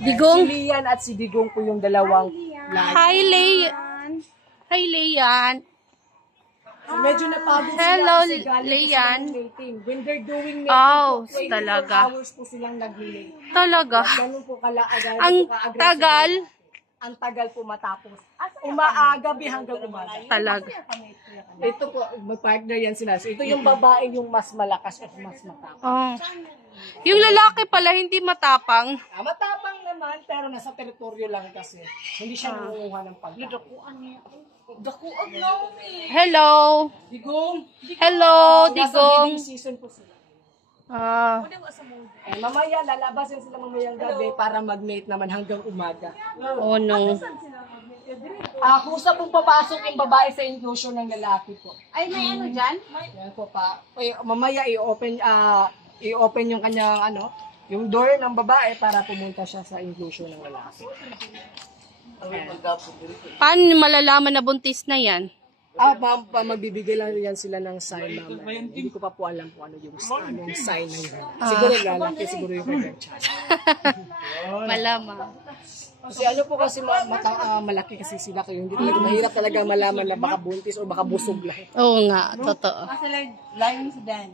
Digong. Si Lian at si Digong po yung dalawang Hi, Leian. Hi, Leian. So, medyo napagod Hello, sila kasi galing Leian. po silang mating. When they're doing mating Oh, po, 24 talaga. hours po silang nag-relate. Talaga. Ganun po kalaagad. Ang tagal. Ang tagal po matapos. Umaagabi hanggang umaga. Talaga. Ito po, mag-partner yan sila. So, ito yung babae yung mas malakas at mas matapang. Oh. Yung lalaki pala hindi matapang. Matapang naman, pero nasa teritoryo lang kasi. Hindi siya nangunguha ng pagkain. Dakuan na Hello. Digong. Hello, Nasa Digong. breeding season po sila. Ah. Mamaya, lalabasin sila mamayang gabi para mag-mate naman hanggang umaga. Oh no. Kusa pong papasok yung babae sa inclusion ng lalaki po. Ay, may ano dyan? Yan po pa. Mamaya i-open yung kanyang yung door ng babae para pumunta siya sa inclusion ng lalaki. Paano malalaman na buntis na yan? Magbibigay lang yan sila ng sign, mama. Hindi ko pa po alam kung ano yung sign na yun. Siguro lalaki, siguro yung kanyang child. Malamang. Kasi kasi malaki kasi sila kayo. Hindi talaga mahirap talaga malaman na baka buntis o baka busog lang. Oo nga, totoo. Kasi like, lying si Dan.